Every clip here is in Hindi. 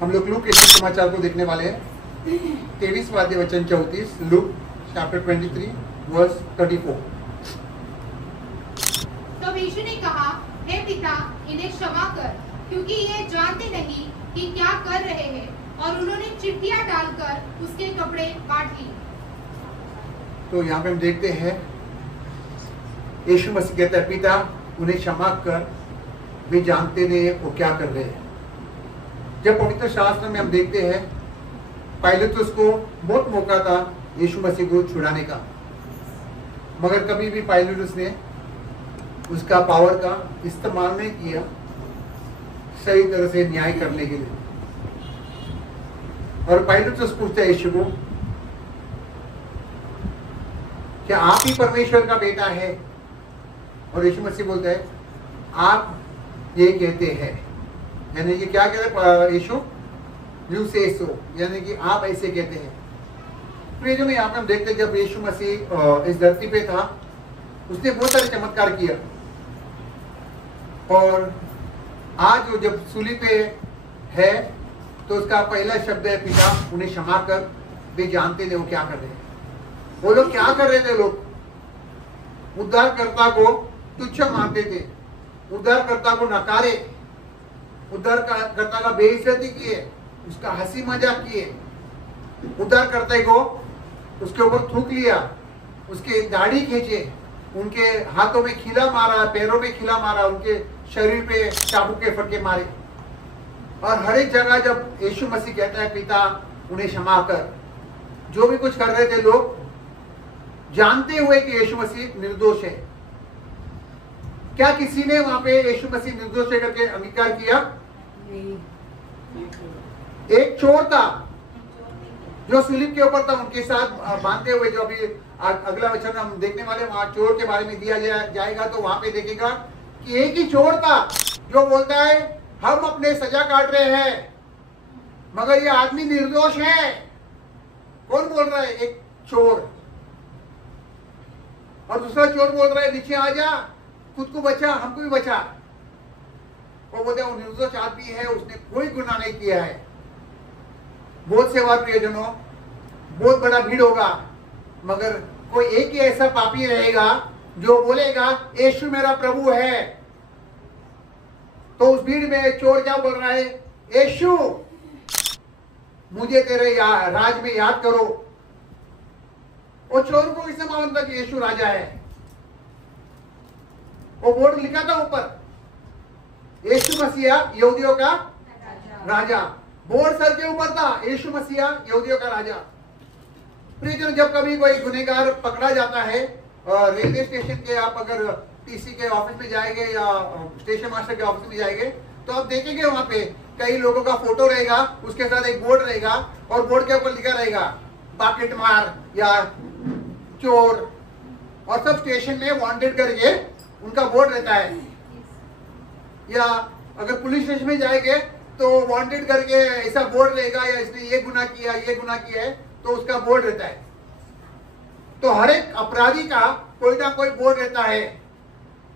हम लोग लूक के समाचार को देखने वाले हैं। 23 वाद्य वचन 34, लूक चैप्टर 23 वर्स 34। तब यीशु ने कहा, हे पिता, इन्हें क्षमा कर, क्योंकि ये जानते नहीं कि क्या कर रहे हैं। और उन्होंने चिट्ठियां डालकर उसके कपड़े बांट लिए। तो यहाँ पे हम देखते हैं यीशु मसीह कहता है, पिता उन्हें क्षमा कर, वे जानते नहीं वो क्या कर रहे हैं। जब पवित्र शास्त्र में हम देखते हैं, पहले तो उसको बहुत मौका था यीशु मसीह को छुड़ाने का, मगर कभी भी पायलट ने उसका पावर का इस्तेमाल नहीं किया सही तरह से न्याय करने के लिए। और पायलट पूछता है यीशु को, क्या आप ही परमेश्वर का बेटा है? और यीशु मसीह बोलता है, आप ये कहते हैं। यानी कि क्या कहते हैं यीशु? यू से सो, यानी कि आप ऐसे कहते हैं। प्रियजनों में यहाँ पे हम देखते हैं, जब यीशु मसीह इस धरती पे था, उसने बहुत सारे चमत्कार किया। और आज वो जब सूली पे है, तो उसका पहला शब्द है, पिता उन्हें क्षमा कर, वे जानते नहीं वो क्या कर रहे हैं। वो लोग क्या कर रहे थे? लोग उद्धारकर्ता को तुच्छ मानते थे, उद्धारकर्ता को नकारे, उद्धारकर्ता का बेइज्जती किए, उसका हंसी मजाक किए, उद्धारकर्ता को उसके ऊपर थूक लिया, उसके दाढ़ी खींचे, उनके हाथों में खिला मारा, पैरों में खिला मारा, उनके शरीर पे चाबुक के फटके मारे। और हर एक जगह जब यीशु मसीह कहता है, पिता उन्हें क्षमा कर, जो भी कुछ कर रहे थे लोग जानते हुए कि यीशु मसीह निर्दोष है। क्या किसी ने वहां पे यीशु मसीह निर्दोष है करके अंगीकार किया? एक चोर था जो सूलीब के ऊपर था, उनके साथ बांधते हुए, जो अभी अगला वचन हम देखने वाले, वहां चोर के बारे में दिया जाएगा, तो वहां पे देखेगा कि एक ही चोर था जो बोलता है, हम अपने सजा काट रहे हैं मगर ये आदमी निर्दोष है। कौन बोल रहा है? एक चोर। और दूसरा चोर बोल रहा है, नीचे आ जा, खुद को बचा, हमको भी बचा। वो बोलते हैं वो निर्दोष आदमी है, उसने कोई गुनाह नहीं किया है। बहुत से बार प्रियजनों, बहुत बड़ा भीड़ होगा, मगर कोई एक ही ऐसा पापी रहेगा जो बोलेगा यीशु मेरा प्रभु है। तो उस भीड़ में चोर क्या बोल रहा है? यीशु मुझे तेरे राज में याद करो। वो चोर को किसने मालूम था कि यीशु राजा है? वो बोर्ड लिखा था ऊपर, यीशु मसीहा यहूदियों का राजा। बोर्ड सर के ऊपर था, यीशु मसीहा यहूदियों का राजा। प्रियजन, जब कभी कोई गुनहगार पकड़ा जाता है, रेलवे स्टेशन के, आप अगर टीसी के ऑफिस में जाएंगे या स्टेशन मास्टर के ऑफिस में जाएंगे, तो आप देखेंगे वहां पे कई लोगों का फोटो रहेगा, उसके साथ एक बोर्ड रहेगा, और बोर्ड के ऊपर लिखा रहेगा पॉकेट मार या चोर, और सब स्टेशन में वांटेड करके उनका बोर्ड रहता है। या अगर पुलिस स्टेशन में जाएंगे तो वांटेड करके ऐसा बोर्ड रहेगा, या इसने ये गुनाह किया, ये गुनाह किया है, तो उसका बोर्ड रहता है। तो हर एक अपराधी का कोई ना कोई बोर्ड रहता है।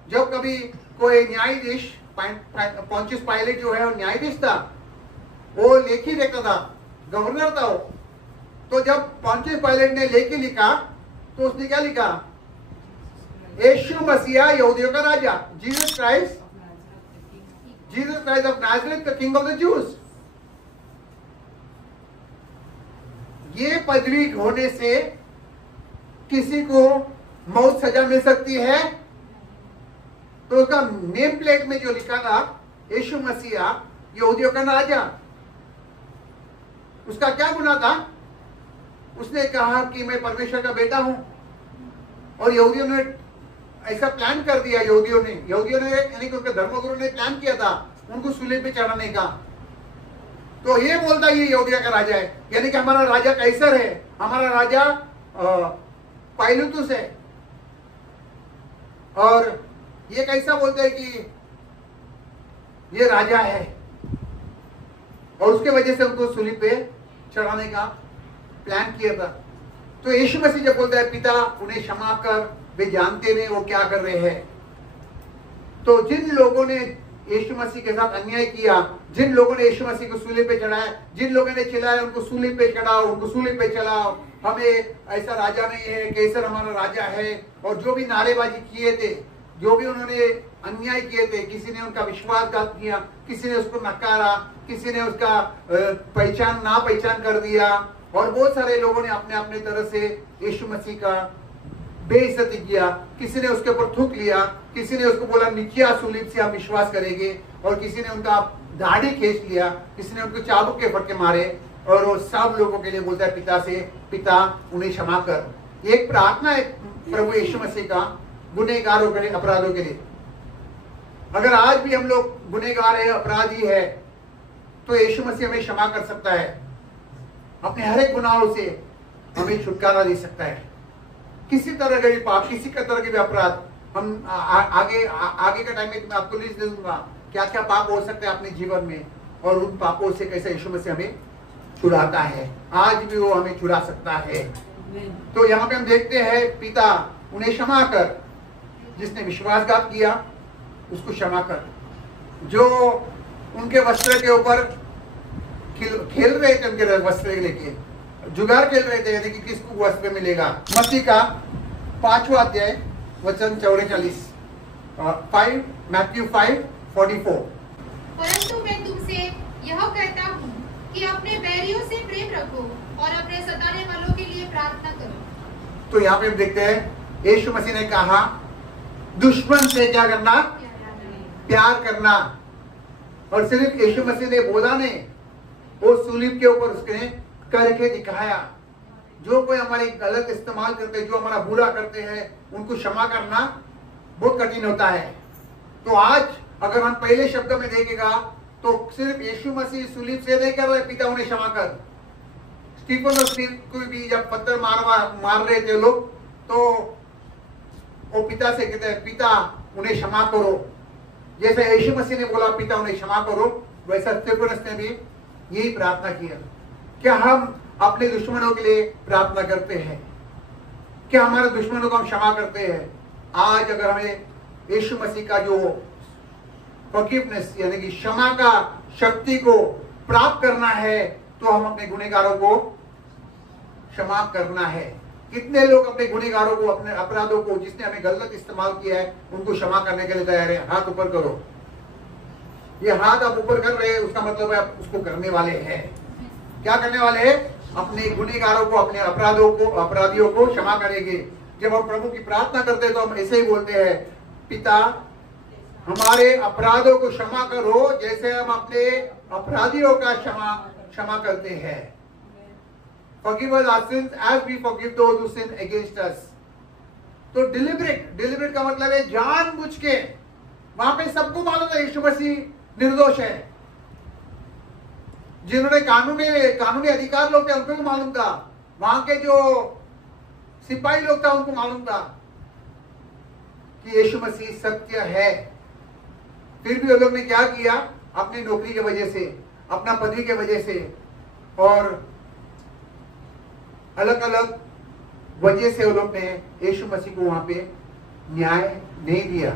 जब कभी कोई न्यायाधीश, पोंटियस पायलट जो है वो न्यायाधीश था, वो लेखी देखता था, गवर्नर था वो। तो जब पोंटियस पायलट ने लेखी लिखा, तो उसने क्या लिखा? यीशु मसीहा यहूदियों का राजा, Jesus Christ of Nazareth, the king of the Jews. ये पदवी होने से किसी को मौत सजा मिल सकती है? तो उसका नेम प्लेट में जो लिखा था यीशु मसीहा यहूदियों का राजा, उसका क्या गुनाह था? उसने कहा कि मैं परमेश्वर का बेटा हूं, और यहूदियों ने ऐसा प्लान कर दिया। यहूदियों ने यानी कि उनके धर्मगुरु ने प्लान किया था उनको सूलीब पे चढ़ाने का। तो ये बोलता है ये यहूदिया का राजा है, यानी कि हमारा राजा कैसर है, हमारा राजा पाइलुतुस है। और ये कैसा बोलते हैं कि ये राजा है, और उसके वजह से उनको सूलीब पे चढ़ाने का प्लान किया था। तो यीशु मसीह जब बोलता है, पिता उन्हें क्षमा कर, वे जानते नहीं वो क्या कर रहे हैं, तो जिन लोगों ने यीशु मसीह के साथ अन्याय किया, जिन लोगों ने यीशु मसीह को सूली पे चढ़ाया, जिन लोगों ने चिल्लाया उनको सूली पे चढ़ाओ, उनको सूली पे चढ़ाओ, हमें ऐसा राजा नहीं है, कैसर हमारा राजा है, और जो भी नारेबाजी किए थे, जो भी उन्होंने अन्याय किए थे, किसी ने उनका विश्वासघात किया, किसी ने उसको नकारा, किसी ने उसका पहचान ना पहचान कर दिया, और बहुत सारे लोगों ने अपने अपने तरह से यीशु मसीह का बेइज्जती किया, किसी ने उसके ऊपर थूक लिया, किसी ने उसको बोला निकिया सूलीब से हम विश्वास करेंगे, और किसी ने उनका दाढ़ी खींच लिया, किसी ने उनको चाबुक के फटके मारे, और वो सब लोगों के लिए बोलता है पिता से, पिता उन्हें क्षमा कर। एक प्रार्थना है प्रभु यीशु मसीह का गुनहगारों के लिए, अपराधों के लिए। अगर आज भी हम लोग गुनहगार है, अपराधी है, तो यीशु मसीह हमें क्षमा कर सकता है, अपने हर एक गुनाहों से हमें छुटकारा दे सकता है। किसी तरह के भी पाप, किसी का तरह के भी अपराध, हम आगे का टाइम में मैं आपको लिस्ट दे दूंगा क्या क्या पाप हो सकते हैं अपने जीवन में, और उन पापों से कैसे यीशु मसीह हमें छुड़ाता है। आज भी वो हमें छुड़ा सकता है। तो यहाँ पे हम देखते हैं पिता उन्हें क्षमा कर, जिसने विश्वासघात किया उसको क्षमा कर, जो उनके वस्त्र के ऊपर खेल रहे थे, उनके वस्त्र लेके जुगाड़ खेल रहे थे, यानी कि किसको वस्त्र मिलेगा। मत्ती का 5वां अध्याय वचन 44, 5 मैथ्यू 5:44। परंतु मैं तुमसे यह कहता हूँ कि अपने बैरियों से प्रेम रखो और अपने सताने वालों के लिए प्रार्थना करो। तो यहाँ पे हम देखते हैं यीशु मसीह ने कहा दुश्मन से क्या करना, प्यार करना। और सिर्फ यीशु मसीह ने बोला नहीं, वो सूलीब के ऊपर उसने करके दिखाया। जो कोई हमारी गलत इस्तेमाल करते हैं, जो हमारा बुरा करते हैं, उनको क्षमा करना बहुत कठिन होता है। तो आज अगर हम पहले शब्द में देखेगा तो सिर्फ यीशु मसीह सूलीब से नहीं कर रहे, पिता उन्हें क्षमा कर। स्टीफन को भी जब पत्थर मार रहे थे लोग, तो वो पिता से कहते हैं पिता उन्हें क्षमा करो। जैसे यीशु मसीह ने बोला पिता उन्हें क्षमा करो, वैसा स्टीफन ने भी यही प्रार्थना किया। क्या हम अपने दुश्मनों के लिए प्रार्थना करते हैं? क्या हमारे दुश्मनों को हम क्षमा करते हैं? आज अगर हमें यीशु मसीह का जो फॉरगिवनेस यानी कि क्षमा का शक्ति को प्राप्त करना है, तो हम अपने गुनहगारों को क्षमा करना है। कितने लोग अपने गुनहगारों को, अपने अपराधों को, जिसने हमें गलत इस्तेमाल किया है, उनको क्षमा करने के लिए तैयार है? हाथ ऊपर करो। ये हाथ आप ऊपर कर रहे हैं, उसका मतलब है आप उसको करने वाले हैं। क्या करने वाले हैं? अपने गुनहगारों को, अपने अपराधियों को क्षमा करेंगे। जब हम प्रभु की प्रार्थना करते हैं तो हम ऐसे ही बोलते हैं, पिता हमारे अपराधों को क्षमा करो जैसे हम अपने अपराधियों का क्षमा करते हैं। Forgive us our sins as we forgive those who sin against us। तो डिलिबरेट का मतलब है जानबूझ के। वहां पे सबको मालूम है यीशु मसीह निर्दोष है। जिन्होंने कानूनी अधिकार लोग थे उनको भी मालूम था, वहां के जो सिपाही लोग थे उनको मालूम था कि यीशु मसीह सत्य है। फिर भी वो लोग ने क्या किया? अपनी नौकरी की वजह से, अपना पदवी की वजह से और अलग अलग वजह से वो लोग ने यीशु मसीह को वहां पे न्याय नहीं दिया।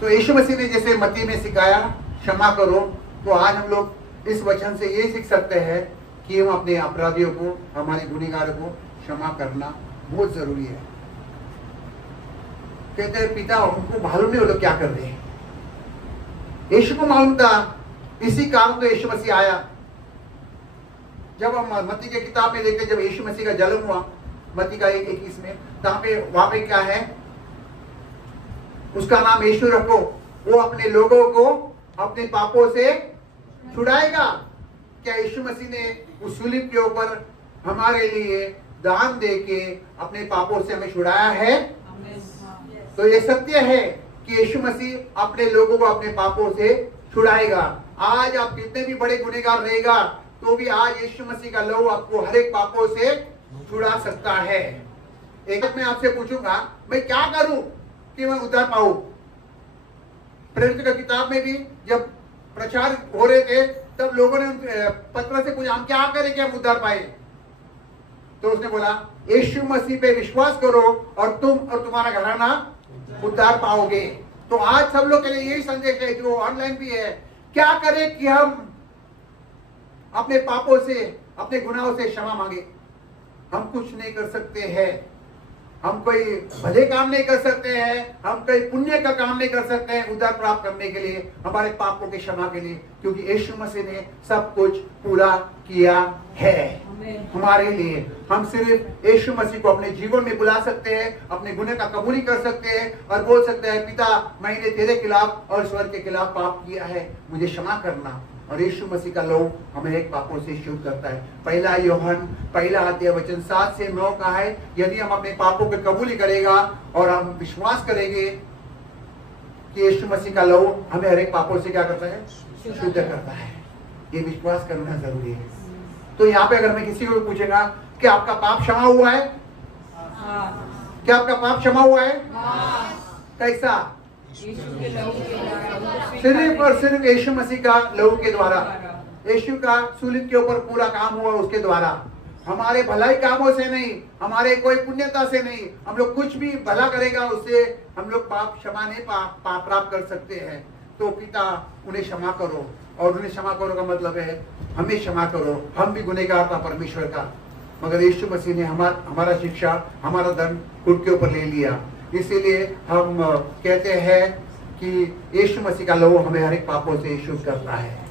तो यीशु मसीह ने जैसे मत्ती में सिखाया क्षमा करो, तो आज हम लोग इस वचन से ये सीख सकते हैं कि हम अपने अपराधियों को, हमारे गुनहगारों को क्षमा करना बहुत जरूरी है। कहते हैं पिता उनको मालूम नहीं वो लोग क्या कर रहे हैं। यीशु को मालूम था, इसी कारण तो यीशु मसीह आया। जब हम मत्ती के किताब में देखते, जब यीशु मसीह का जन्म हुआ मत्ती का 1:21 में, वहां पे क्या है? उसका नाम यीशु रखो, वो अपने लोगों को अपने पापों से छुड़ाएगा। क्या यीशु मसीह ने उस सूलीब के ऊपर हमारे लिए दान देके अपने पापों से हमें छुड़ाया है? तो ये सत्य है कि यीशु मसीह अपने लोगों को अपने पापों से छुड़ाएगा। आज आप कितने भी बड़े गुनहगार रहेगा तो भी आज यीशु मसीह का लहू आपको हर एक पापों से छुड़ा सकता है। एक मैं आपसे पूछूंगा, मैं क्या करूं कि मैं उद्धार पाऊं? प्रेरित की किताब में भी जब प्रचार हो रहे थे तब लोगों ने पत्र से पूछा, हम क्या करें कि हम उद्धार पाए? तो उसने बोला यीशु मसीह पे विश्वास करो और तुम और तुम्हारा घराना उद्धार पाओगे। तो आज सब लोग के लिए यही संदेश है जो ऑनलाइन भी है, क्या करें कि हम अपने पापों से, अपने गुनाहों से क्षमा मांगे। हम कुछ नहीं कर सकते हैं, हम कोई भले काम नहीं कर सकते हैं, हम कोई पुण्य का काम नहीं कर सकते हैं उद्धार प्राप्त करने के लिए, हमारे पापों की क्षमा के लिए, क्योंकि यीशु मसीह ने सब कुछ पूरा किया है हमारे लिए। हम सिर्फ यीशु मसीह को अपने जीवन में बुला सकते हैं, अपने गुनाह का कबूली कर सकते हैं और बोल सकते हैं, पिता मैंने तेरे खिलाफ और स्वर्ग के खिलाफ पाप किया है, मुझे क्षमा करना। और यीशु मसीह का लहू हमें एक पापों से शुद्ध करता है। पहला यूहन्ना पहला अध्याय वचन 7 से 9 का है, यदि हम अपने पापों को कबूली करेगा और हम विश्वास करेंगे कि यीशु मसीह का लहू हमें हर एक पापों से क्या करता है, शुद्ध करता है। ये विश्वास करना जरूरी है। तो यहाँ पे अगर मैं किसी को पूछेगा कि आपका पाप क्षमा हुआ है, क्या आपका पाप क्षमा हुआ है? कैसा? सिर्फ और सिर्फ यीशु मसीह का लहू के द्वारा, यीशु का सूलीब के ऊपर पूरा काम हुआ उसके द्वारा। हमारे भलाई कामों से नहीं, हमारे कोई पुण्यता से नहीं, हम लोग कुछ भी भला करेगा उससे हम लोग पाप क्षमा नहीं पाप प्राप्त कर सकते हैं। तो पिता उन्हें क्षमा करो, और उन्हें क्षमा करो का मतलब है हमें क्षमा करो। हम भी गुनहगार था परमेश्वर का, मगर यीशु मसीह ने हमारा शिक्षा, हमारा दंड खुद के ऊपर ले लिया। इसीलिए हम कहते हैं कि यीशु मसीह का लहू हमें हर एक पापों से शुद्ध करता है।